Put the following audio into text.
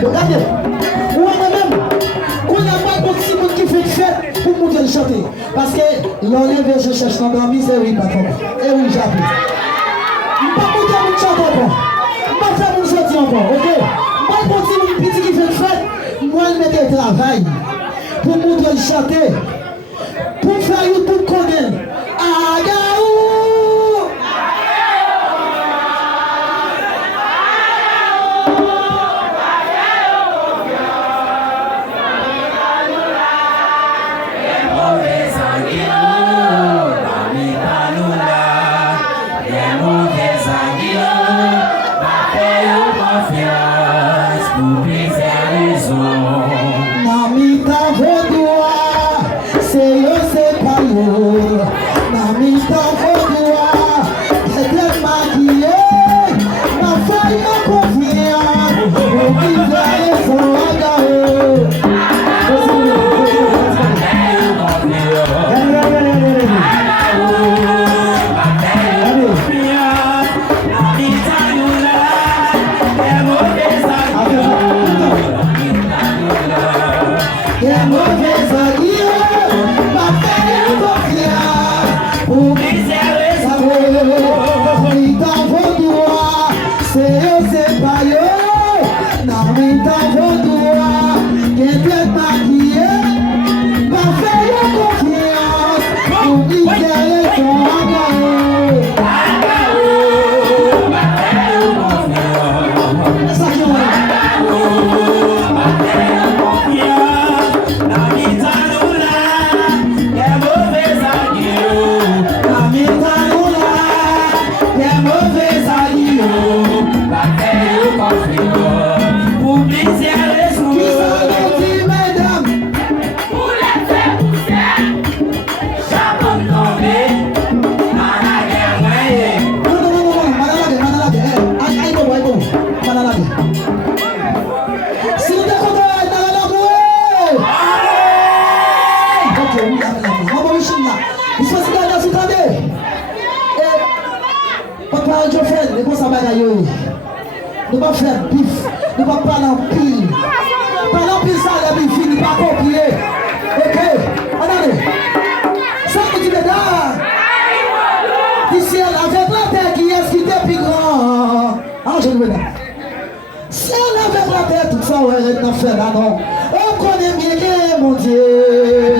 Regardez, moi-même, qu'on n'a pas beaucoup de monde qui fait fête pour monter le chanter. Parce que l'enlève, je cherche l'endormi, c'est oui, patron. Et oui, j'appuie. Je ne vais pas monter mon chanter encore. Je ne vais pas faire mon chantier encore, ok? Moi, pour petit petit qui fait fête, moi, je mets le travail pour monter le chanter. Pour faire YouTube connaître. Agaou! Nous pas faire bif, nous pas parler en pile. Parler en pile, ça, la bif, fini pas copier. Ok, attendez. Ça que tu me donnes. D'ici, avec la terre qui est ce qui est plus grand. Ah, je le veux. Si on avait la terre, tout ça, ouais, on a fait là, non. On connaît bien, mon Dieu.